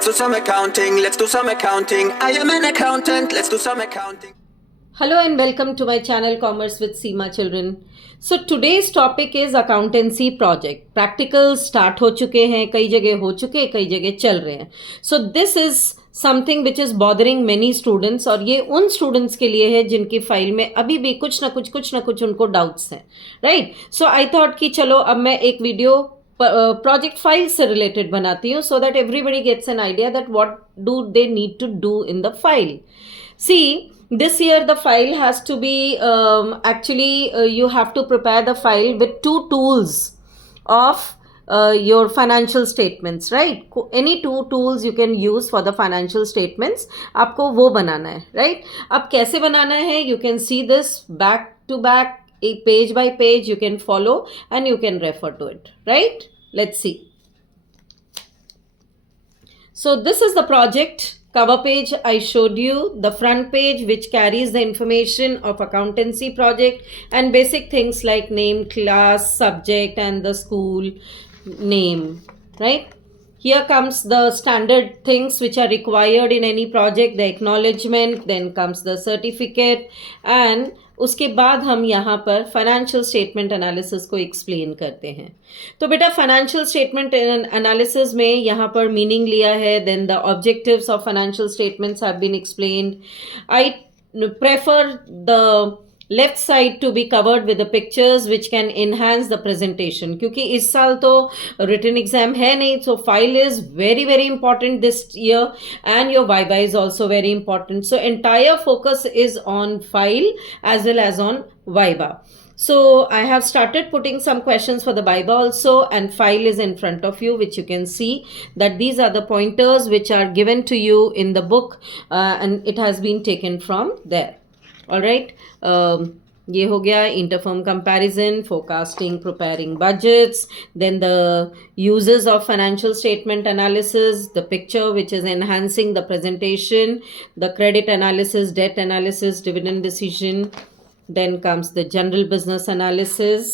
let's do some accounting, let's do some accounting. I am an accountant, let's do some accounting. Hello and welcome to my channel Commerce with Seema Children. So today's topic is accountancy project. Practicals start हो चुके हैं, कई जगह हो चुके, कई जगह चल रहे हैं. So this is something which is bothering many students, और ये उन स्टूडेंट्स के लिए है जिनकी फाइल में अभी भी कुछ ना कुछ उनको डाउट्स हैं, राइट. सो आई थॉट कि चलो अब मैं एक वीडियो प्रोजेक्ट फाइल से रिलेटेड बनाती हूँ, so that everybody gets an idea that what do they need to do in the file. See, this year the file has to be you have to prepare the file with two tools of your financial statements, right? Any two tools you can use for the financial statements, आपको वो बनाना है, right? अब कैसे बनाना है, you can see this back to back, page by page you can follow and you can refer to it, right? Let's see. So this is the project. Cover page I showed you, the front page which carries the information of accountancy project and basic things like name, class, subject and the school name, right? Here comes the standard things which are required in any project, the acknowledgement, then comes the certificate, and उसके बाद हम यहाँ पर financial statement analysis को explain करते हैं. तो बेटा फाइनेंशियल स्टेटमेंट एनालिसिस में यहाँ पर मीनिंग लिया है, then the objectives of financial statements have been explained. I prefer the left side to be covered with the pictures which can enhance the presentation, क्योंकि इस साल तो रिटन एग्जाम है नहीं, so file is very very important this year and your viva is also very important. So entire focus is on file as well as on Viva. So I have started putting some questions for the Viva also, and file is in front of you, which you can see that these are the pointers which are given to you in the book, and it has been taken from there. All right. ये हो गया interfirm comparison, forecasting, preparing budgets, then the uses of financial statement analysis, the picture which is enhancing the presentation, the credit analysis, debt analysis, dividend decision, then comes the general business analysis.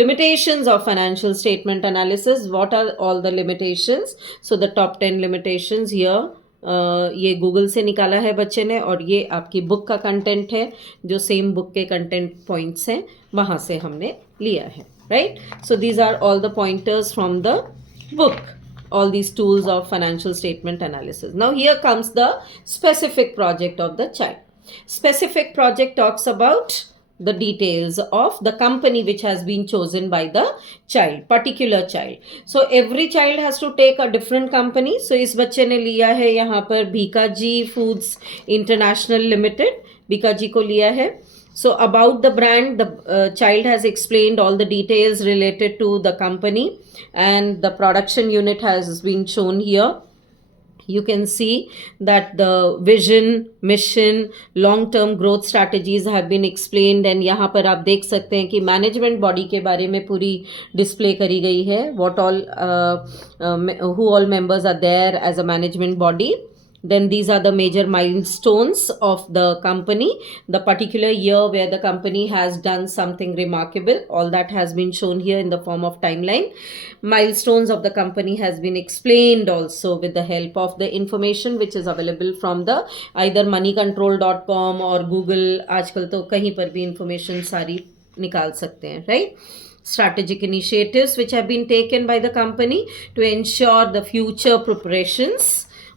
Limitations of financial statement analysis. What are all the limitations? So the top 10 limitations here. ये Google से निकाला है बच्चे ने, और ये आपकी book का कंटेंट है, जो सेम बुक के कंटेंट पॉइंट्स हैं वहाँ से हमने लिया है, right. So these are all the pointers from the book, all these tools of financial statement analysis. Now here comes the specific project of the child. Specific project talks about the details of the company which has been chosen by the child, particular child. So every child has to take a different company. So इस बच्चे ने लिया है यहाँ पर Bikaji foods international limited, Bikaji को लिया है. So about the brand, the child has explained all the details related to the company, and the production unit has been shown here. You can see that the vision, mission, long-term growth strategies have been explained, and यहाँ पर आप देख सकते हैं कि management body के बारे में पूरी डिस्प्ले करी गई है. What all, who all members are there as a management body. Then these are the major milestones of the company, the particular year where the company has done something remarkable. All that has been shown here in the form of timeline. Milestones of the company has been explained also with the help of the information which is available from the either moneycontrol.com or Google. आजकल तो कहीं पर भी information सारी निकाल सकते हैं, right? Strategic initiatives which have been taken by the company to ensure the future preparations.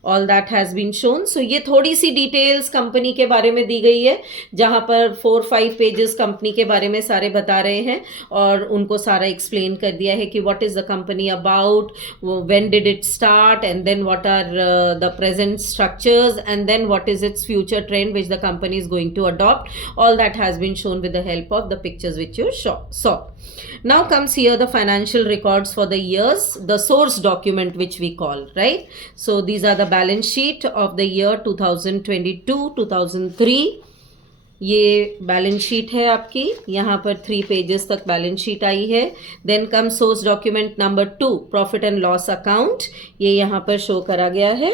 All that has been shown. So ये थोड़ी सी डिटेल्स कंपनी के बारे में दी गई है, जहाँ पर 4-5 पेजेस कंपनी के बारे में सारे बता रहे हैं, और उनको सारा एक्सप्लेन कर दिया है कि what is the company about, when did it start, and then what are the present structures, and then what is its future trend which the company is going to adopt. All that has been shown with the help of the pictures which you saw. Now comes here the financial records for the years, the source document which we call, right? So these are the balance sheet of the year 2022-2003. ये balance sheet है आपकी, यहाँ पर 3 pages तक balance sheet आई है. Then come source document number 2, profit and loss account, ये यहाँ पर शो करा गया है.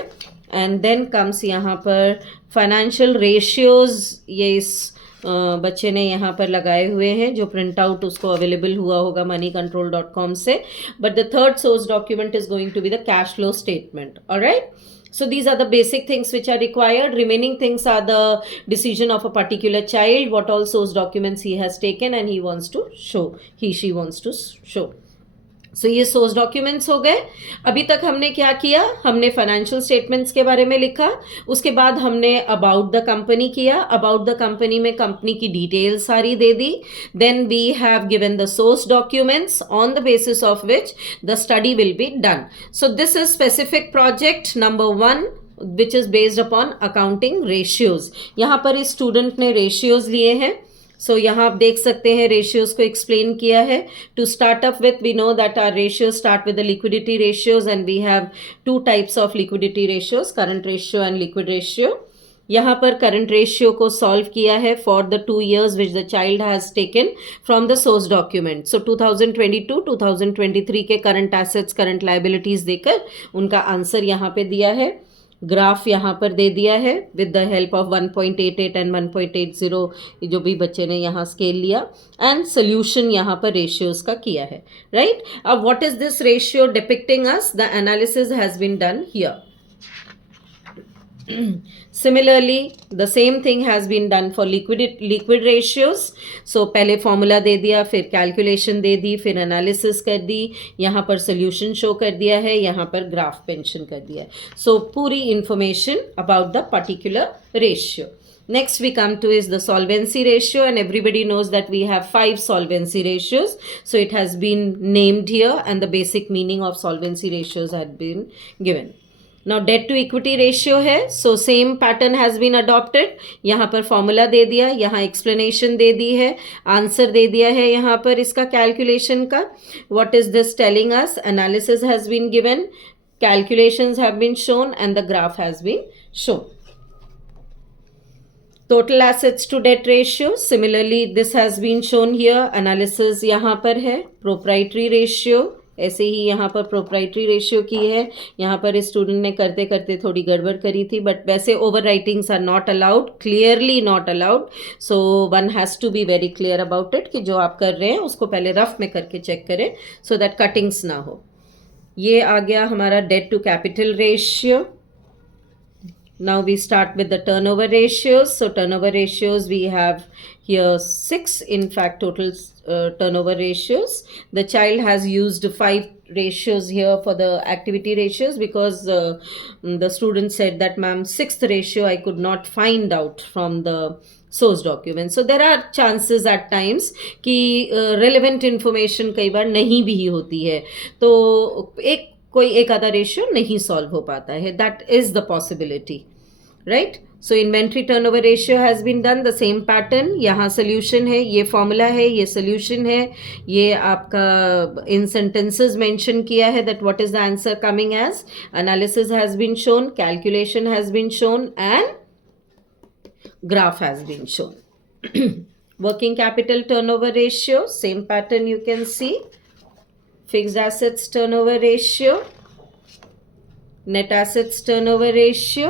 एंड देन कम्स यहाँ पर फाइनेंशियल रेशियोज, ये इस बच्चे ने यहाँ पर लगाए हुए हैं, जो प्रिंट आउट उसको अवेलेबल हुआ होगा moneycontrol.com से. But the third source document is going to be the cash flow statement. Alright, so these are the basic things which are required. Remaining things are the decision of a particular child, what all source documents he has taken and he wants to show, she wants to show. सो ये source documents हो गए. अभी तक हमने क्या किया, हमने financial statements के बारे में लिखा, उसके बाद हमने अबाउट द कंपनी किया. अबाउट द कंपनी में कंपनी की डिटेल्स सारी दे दी. Then we have given the source documents on the basis of which the study will be done. So this is specific project number 1 which is based upon accounting ratios. यहाँ पर इस student ने ratios लिए हैं. सो यहाँ आप देख सकते हैं रेशियोज को एक्सप्लेन किया है. To start up with we know that our ratios start with the liquidity ratios and we have 2 types of liquidity ratios, current ratio and liquid ratio. यहाँ पर करंट रेशियो को सॉल्व किया है for the 2 years which the child has taken from the source document. So 2022-2023 के current assets current liabilities देकर उनका answer यहाँ पे दिया है. ग्राफ यहाँ पर दे दिया है with the help of 1.88 and 1.80 जो भी बच्चे ने यहाँ स्केल लिया. एंड सोल्यूशन यहाँ पर रेशियोज का किया है. राइट, अब what is this ratio depicting us, the analysis has been done here. Similarly, the same thing has been done for liquid ratios. So पहले फॉर्मूला दे दिया, फिर कैलकुलेशन दे दी, फिर एनालिसिस कर दी, यहाँ पर सोल्यूशन शो कर दिया है, यहाँ पर ग्राफ मेंशन कर दिया है. सो पूरी information about the particular ratio. Next we come to is the solvency ratio, and everybody knows that we have 5 solvency ratios. So it has been named here and the basic meaning of solvency ratios had been given. Now debt to equity ratio है, so same pattern has been adopted. यहाँ पर formula दे दिया, यहाँ explanation दे दी है, answer दे दिया है यहाँ पर इसका कैलकुलेशन का. What is this telling us? Analysis has been given, calculations have been shown and the graph has been shown. Total assets to debt ratio, similarly this has been shown here. Analysis यहाँ पर है. Proprietary ratio, ऐसे ही यहाँ पर proprietary ratio की है. यहाँ पर इस स्टूडेंट ने करते करते थोड़ी गड़बड़ करी थी, बट वैसे over writings are not allowed, clearly not allowed. So one has to be very clear about it कि जो आप कर रहे हैं उसको पहले रफ में करके चेक करें सो दैट कटिंग्स ना हो. ये आ गया हमारा debt to capital ratio. Now we start with the turnover ratios. So turnover ratios we have here 6 in fact total turnover ratios. The child has used 5 ratios here for the activity ratios because the student said that ma'am 6th ratio I could not find out from the source document. So there are chances at times कि relevant information कई बार नहीं भी होती है, तो कोई एक आधा रेशियो नहीं सॉल्व हो पाता है. That is the possibility. Right, so inventory turnover ratio has been done the same pattern. यहाँ सोल्यूशन है, ये फॉर्मूला है, ये सोल्यूशन है, ये आपका इन सेंटेंसेस मेंशन किया है that what is the answer coming as. Analysis has been shown, calculation has been shown and graph has been shown. Working capital turnover ratio, same pattern you can see. Fixed assets turnover ratio, net assets turnover ratio.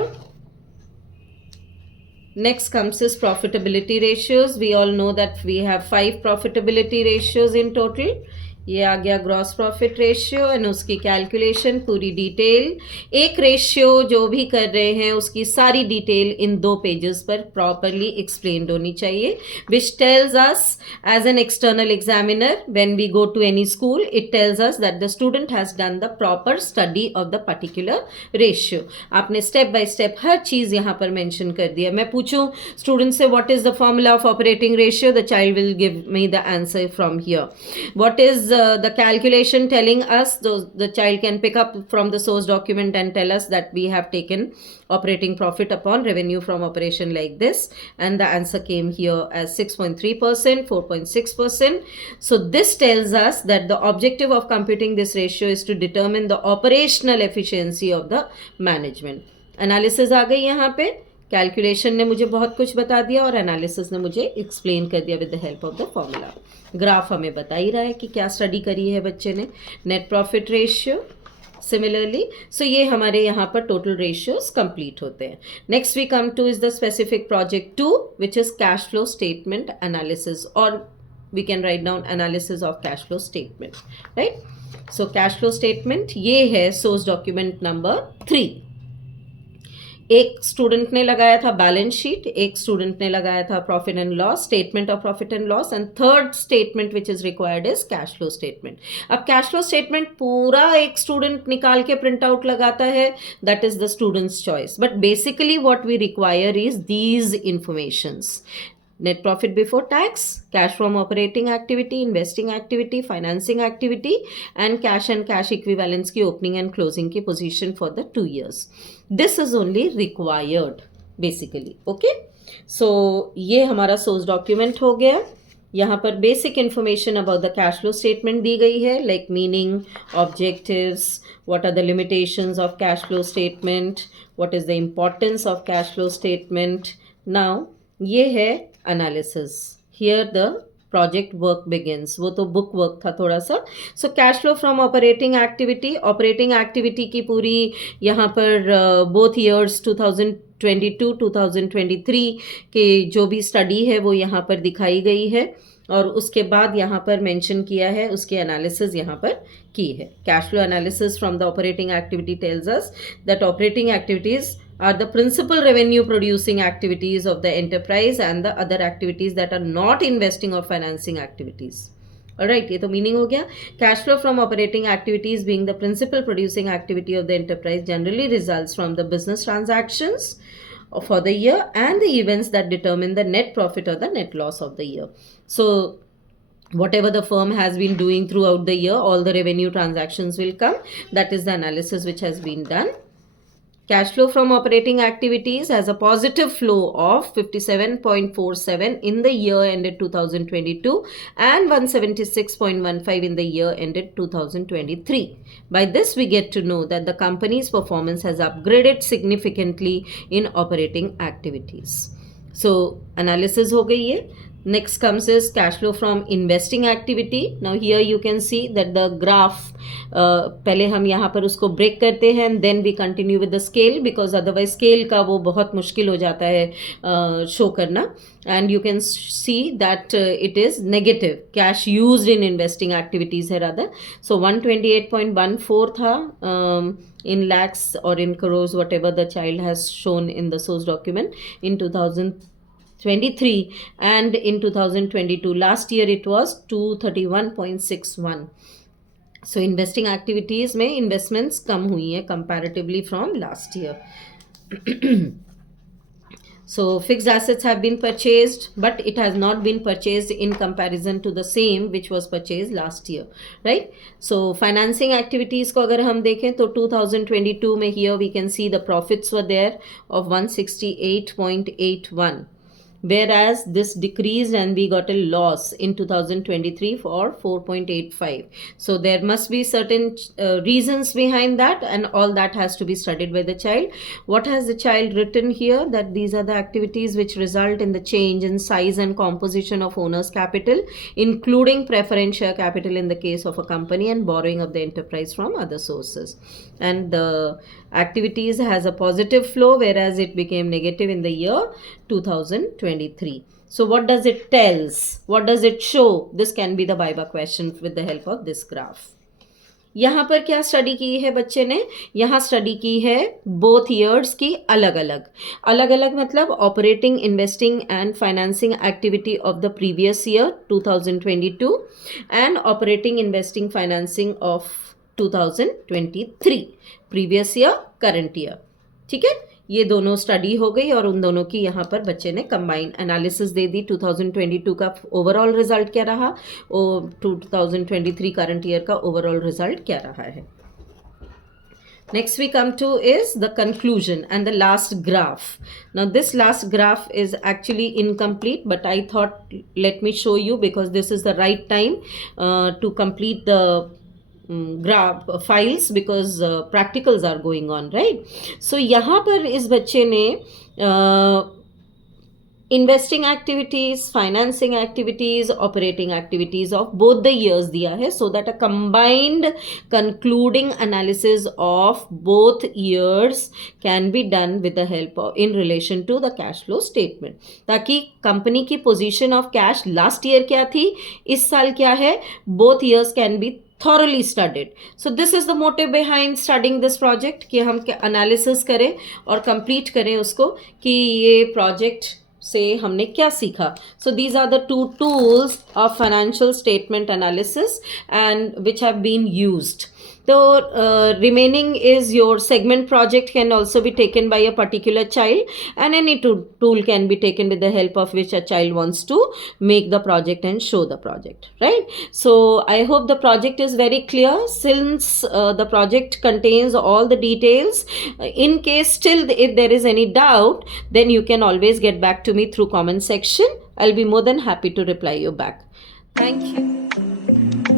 Next comes is profitability ratios. We all know that we have 5 profitability ratios in total. ये आ गया gross profit ratio and उसकी calculation पूरी detail. एक ratio जो भी कर रहे हैं उसकी सारी डिटेल इन 2 पेजेस पर प्रॉपरली एक्सप्लेन्ड होनी चाहिए, which tells us as an external examiner when we go to any school, it tells us that the student has done the proper study of the particular ratio. आपने step by step हर चीज़ यहाँ पर mention कर दिया. मैं पूछूँ student से what is the formula of operating ratio, the child will give me the answer from here. What is the calculation telling us, the child can pick up from the source document and tell us that we have taken operating profit upon revenue from operation like this, and the answer came here as 6.3%, 4.6%. So this tells us that the objective of computing this ratio is to determine the operational efficiency of the management. Analysis आ गई यहाँ पे, calculation ने मुझे बहुत कुछ बता दिया और एनालिसिस ने मुझे एक्सप्लेन कर दिया with the help of the formula. Graph हमें बता ही रहा है कि क्या स्टडी करी है बच्चे ने. Net profit ratio, Similarly, so ये हमारे यहाँ पर total ratios complete होते हैं. Next we come to is the specific project 2, which is cash flow statement analysis, or we can write down analysis of cash flow statement, right? So cash flow statement ये है source document number 3. एक student ने लगाया था balance sheet, एक student ने लगाया था profit and loss, statement of profit and loss, and third statement which is required is cash flow statement. अब कैश फ्लो स्टेटमेंट पूरा एक स्टूडेंट निकाल के प्रिंट आउट लगाता है, that is the student's choice, but basically what we require is these informations: net profit before tax, cash from operating activity, investing activity, financing activity, and cash equivalents की opening and closing की position for the 2 years. This is only required basically. Okay, so ये हमारा source document हो गया. यहाँ पर basic information about the cash flow statement दी गई है, like meaning, objectives, what are the limitations of cash flow statement, what is the importance of cash flow statement. Now ये है analysis. Here the project work begins. वो तो book work था थोड़ा सा. So cash flow from operating activity की पूरी यहाँ पर बोथ ईयर्स 2022 2023 के जो भी स्टडी है वो यहाँ पर दिखाई गई है, और उसके बाद यहाँ पर मेंशन किया है, उसके एनालिसिस यहाँ पर की है. Cash flow analysis from the operating activity tales us that operating activities are the principal revenue producing activities of the enterprise and the other activities that are not investing or financing activities. Alright, ये तो meaning हो गया. Cash flow from operating activities being the principal producing activity of the enterprise generally results from the business transactions for the year and the events that determine the net profit or the net loss of the year. So whatever the firm has been doing throughout the year, all the revenue transactions will come. That is the analysis which has been done. Cash flow from operating activities has a positive flow of 57.47 in the year ended 2022 and 176.15 in the year ended 2023. By this we get to know that the company's performance has upgraded significantly in operating activities. So analysis हो गई है. Next comes is cash flow from investing activity. Now here you can see that the graph, पहले हम यहाँ पर उसको break करते हैं and then we continue with the scale, because otherwise scale का वो बहुत मुश्किल हो जाता है show करना. And you can see that it is negative. Cash used in investing activities है rather. So 128.14 था in lakhs or in crores, whatever the child has shown in the source document in 2023, and in 2022 last year it was 231.61. so investing activities में investments कम हुई है comparatively from last year. So fixed assets have been purchased, but it has not been purchased in comparison to the same which was purchased last year, right? So financing activities को अगर हम देखें तो 2022 में here we can see the profits were there of 168.81, whereas this decreased and we got a loss in 2023 for 4.85. So there must be certain reasons behind that, and all that has to be studied by the child. What has the child written here? That these are the activities which result in the change in size and composition of owner's capital, including preference share capital in the case of a company, and borrowing of the enterprise from other sources. And the activities has a positive flow, whereas it became negative in the year 2023. So what does it tells? What does it show? This can be the Viva question with the help of this graph. यहाँ पर क्या study की है बच्चे ने? यहाँ study की है बोथ ईयर्स की अलग अलग मतलब operating, investing and financing activity of the previous year 2022 and operating, investing, financing of 2023, previous year, current year. ठीक है, ये दोनों स्टडी हो गई और उन दोनों की यहाँ पर बच्चे ने कंबाइन एनालिसिस दे दी. 2022 का ओवरऑल रिजल्ट क्या रहा, और 2023 करंट ईयर का ओवरऑल रिजल्ट क्या रहा है. Next we come to is the conclusion and the last graph. Now this last graph is actually incomplete, but I thought let me show you because this is the right time to complete the graph files, because practicals are going on, right? So यहाँ पर इस बच्चे ने investing activities, financing activities, operating activities of both the years दिया है, so that a combined concluding analysis of both years can be done with the help of in relation to the cash flow statement, ताकि company की position of cash last year क्या थी, इस साल क्या है, both years can be thoroughly studied. So this is the motive behind studying this project, कि हम analysis करें और complete करें उसको, कि ये project से हमने क्या सीखा. So these are the two tools of financial statement analysis and which have been used. The remaining is your segment project can also be taken by a particular child, and any tool can be taken with the help of which a child wants to make the project and show the project, right? So I hope the project is very clear. Since the project contains all the details, in case still if there is any doubt, then you can always get back to me through comment section. I'll be more than happy to reply you back. Thank you.